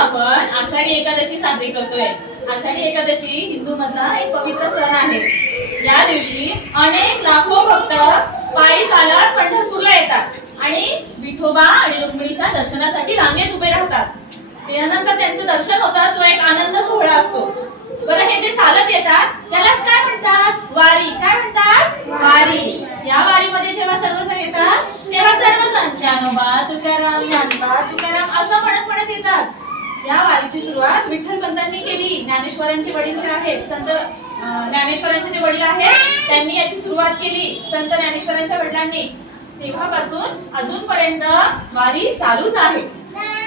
आपण आषाढी एकादशी साजरी करतोय। आषाढी एकादशी हिंदू मधला एक पवित्र सण आहे। या दिवशी अनेक लाखो भक्त पायी चालत पंढरपूरला येतात आणि विठोबा आणि रुक्मिणीच्या दर्शनासाठी रांगेत उभे राहतात। त्यानंतर त्यांचं दर्शन होतं, तो एक आनंद सोहळा असतो। बरं, हे जे चालत येतात त्यालाच काय म्हणतात? वारी। काय म्हणतात? वारी। या वारीमध्ये जेव्हा सर्वजण येतात तेव्हा सर्वजण ज्ञानोबा तुकाराम ज्ञानोबा तुकाराम असं म्हणत येतात। या वारीची सुरुवात विठ्ठलपंतांनी केली। ज्ञानेश्वरांचे वडील जे आहेत, संत ज्ञानेश्वरांचे जे वडील आहेत त्यांनी याची सुरुवात केली, संत ज्ञानेश्वरांच्या वडिलांनी। तेव्हापासून अजूनपर्यंत वारी चालूच आहे।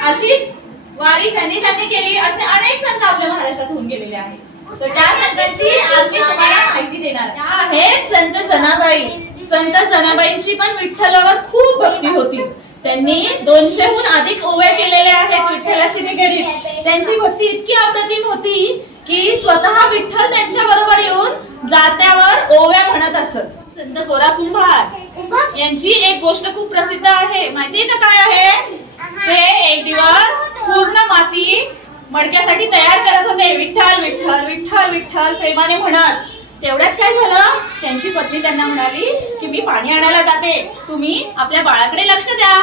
अशीच वारी ज्यांनी केली असे अनेक संत आपल्या महाराष्ट्रात होऊन गेलेले आहेत। तर त्या संतांची आज मी तुम्हाला माहिती देणार आहे। आहेत संत जनाबाई। संत जनाबाईंची पण विठ्ठलावर खूप भक्ती होती। त्यांनी 200हून अधिक ओव्या केलेल्या आहेत विठ्ठलाशी निगडीत। त्यांची भक्ती इतकी अप्रतिम होती की स्वतः विठ्ठल त्यांच्या बरोबर येऊन जात्यावर ओव्या म्हणत असत। संत गोरा कुंभार यांची एक गोष्ट खूप प्रसिद्ध आहे, माहितीये का काय आहे? ते एक दिवस पूर्ण माती मडक्यासाठी तयार करत होते, विठ्ठल विठ्ठल विठ्ठल विठ्ठल प्रेमाने म्हणत। तेवढ्यात काय झालं, त्यांची पत्नी त्यांना म्हणाली की मी पाणी आणायला जाते, तुम्ही आपल्या बाळाकडे लक्ष द्या।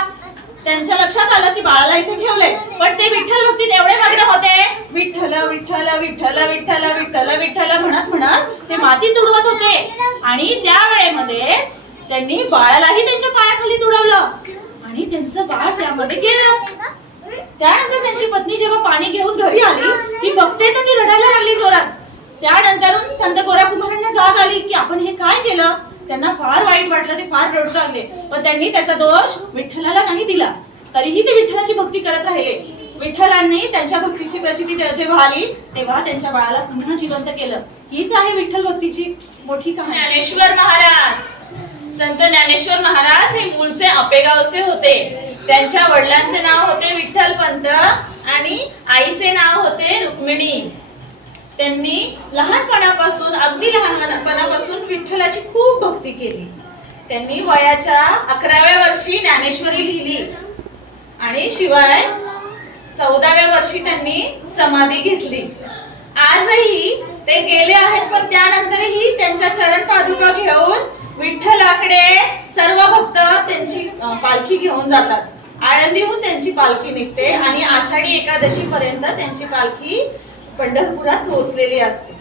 त्यांच्या लक्षात आलं की बाळाला इथे ठेवलंय, पण ते विठ्ठल भक्तीत एवढे मग्न होते, विठ्ठल विठ्ठल विठ्ठल विठ्ठल विठ्ठल विठ्ठल म्हणत ते माती तुडवत होते। आणि त्या वेळेमध्येच त्यांनी बाळालाही त्यांच्या पायाखाली तुडवलं आणि त्यांचं बाळ त्यामध्ये गेलं। त्यानंतर त्यांची पत्नी जेव्हा पाणी घेऊन घरी आली, ती बघते तर ती रडायला लागली जोरात। त्यानंतर संत गोरा कुंभारांना जाग आली की आपण हे काय केलं। त्यांना फार वाईट वाटलं, ते फार रडू लागले, पण त्यांनी त्याचा दोष विठ्ठलाला नाही दिला। तरीही ते विठ्ठलाची भक्ती करत राहिले। विठ्ठलांनी त्यांच्या भक्तीची प्रचिती जेव्हा आली तेव्हा त्यांच्या बाळाला पुन्हा जिवंत केलं। हीच आहे विठ्ठल भक्तीची मोठी कहाणी। ज्ञानेश्वर महाराज, संत ज्ञानेश्वर महाराज हे मूळचे आपेगावचे होते। त्यांच्या वडिलांचे नाव होते विठ्ठलपंत आणि आईचे नाव होते रुक्मिणी। त्यांनी लहानपणापासून, अगदी लहानपणापासून विठ्ठलाची खूप भक्ती केली। त्यांनी वयाच्या 11व्या वर्षी ज्ञानेश्वरी लिहिली आणि शिवाय 14व्या वर्षी त्यांनी समाधी घेतली। आजही ते गेले आहेत, पण त्यानंतरही त्यांच्या चरण पादुका घेऊन विठ्ठलाकडे सर्व भक्त त्यांची पालखी घेऊन जातात। आळंदीहून त्यांची पालखी निघते आणि आषाढी एकादशी पर्यंत त्यांची पालखी पंढरपुरात पोहोचलेली असते।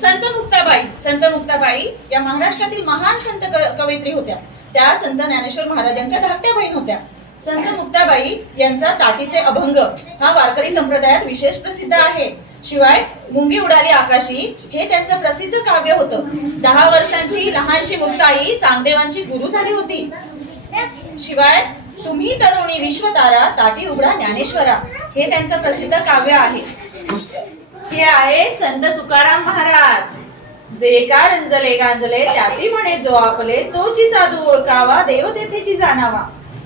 संत मुक्ताबाई, संत मुक्ताबाई या महाराष्ट्रातील महान संत कवयित्री होत्या। त्या संत ज्ञानेश्वर महाराजांच्या धाकट्या बहीण होत्या। संत मुक्ताबाई यांचा ताटीचे अभंग हा वारकरी संप्रदायात विशेष प्रसिद्ध आहे। शिवाय मुंगी उडाली आकाशी हे त्यांचं प्रसिद्ध काव्य होतं। 10 वर्षांची लहानशी मुक्ताई चांगदेवांची गुरु झाली होती। शिवाय तुम्ही तरुणी विश्वतारा ताटी उघडा ज्ञानेश्वरा हे त्यांचं प्रसिद्ध काव्य आहे। हे आहे संत तुकाराम महाराज। जे का रंजले गांजले त्याची म्हणे जो आपले, तोची साधू ओळखावा देव तेथेची जाणावा।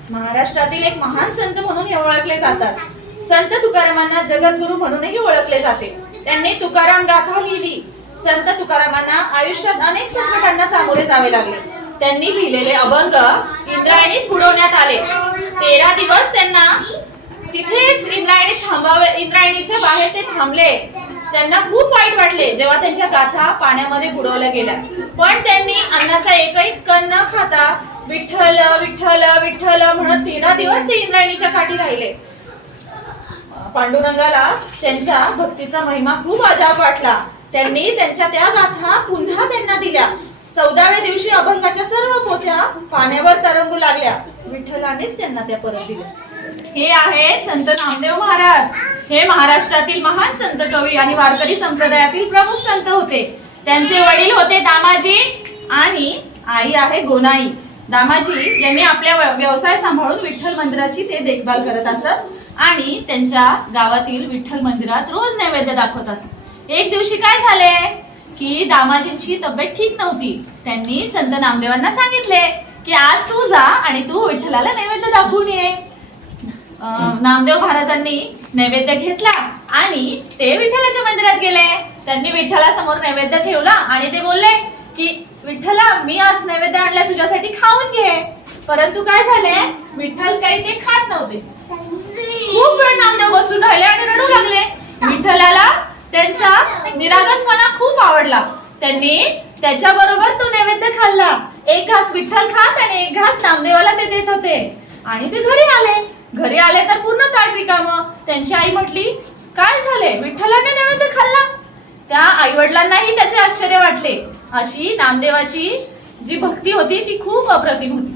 महाराष्ट्रातील एक महान संत म्हणून हे ओळखले जातात। संत तुकारामांना जगद्गुरु म्हणूनही ओळखले जाते। त्यांनी तुकाराम गाथा लिहिली। संत तुकारामांना आयुष्यात अनेक संकटांना सामोरे जावे लागले। त्यांनी लिहिलेले अभंग इंद्रायणीत बुडवण्यात आले। 13 दिवस त्यांना तिथेच इंद्रायणीच्या बाहेर ते थांबले। त्यांना खूप वाईट वाटले जेव्हा त्यांच्या गाथा पाण्यामध्ये बुडवल्या गेल्या, पण त्यांनी अन्नाचा एकही कण न खाता विठ्ठल विठ्ठल विठ्ठल म्हणत 13 दिवस ते इंद्रायणीच्या काठी राहिले। पांडुरंगाला त्यांच्या भक्तीचा महिमा खूप अजाब वाटला। त्यांनी त्यांच्या त्या गाथा पुन्हा त्यांना दिल्या। 14व्या दिवशी अभंगाच्या सर्व पोथ्या पाण्यावर तरंगू लागल्या। विठ्ठलानेच त्यांना त्या परत दिल्या। हे आहेत संत नामदेव महाराज। हे महाराष्ट्रातील महान संत कवी आणि वारकरी संप्रदायातील प्रमुख संत होते। त्यांचे वडील होते दामाजी आणि आई आहे गोनाई। दामाजी यांनी आपल्या व्यवसाय सांभाळून विठ्ठल मंदिराची ते देखभाल करत असत आणि त्यांच्या गावातील विठ्ठल मंदिरात रोज नैवेद्य दाखवत असत। एक दिवशी काय झाले की दामाजींची तब्येत ठीक नव्हती। त्यांनी संत नामदेवांना सांगितले की आज तू जा आणि तू विठ्ठलाला नैवेद्य दाखवून ये। नामदेव महाराजांनी नैवेद्य घेतला आणि ते विठ्ठलाच्या मंदिरात गेले। त्यांनी विठ्ठलासमोर नैवेद्य ठेवला आणि ते बोलले की विठ्ठला मी आज नैवेद्य आणलाय तुझ्यासाठी, खाऊन घे। परंतु काय झाले, विठ्ठल काही ते खात नव्हते। खूप वेळ नामदेव बसून राहिले निरागसपणा खूप आवडला. त्यांनी त्याच्याबरोबर तो नैवेद्य खाल्ला. एक घास विठ्ठल खात आणि एक घास नामदेवाला ते देत होते. आणि ते घरी आले तर पूर्ण ताट रिकामं. त्यांची आई म्हटली, काय झाले, विठ्ठलाने नैवेद्य खाल्ला? त्या आई वडिलांनाही त्याचे आश्चर्य वाटले. अशी नामदेवाची जी भक्ती होती ती खूप अप्रतिम होती.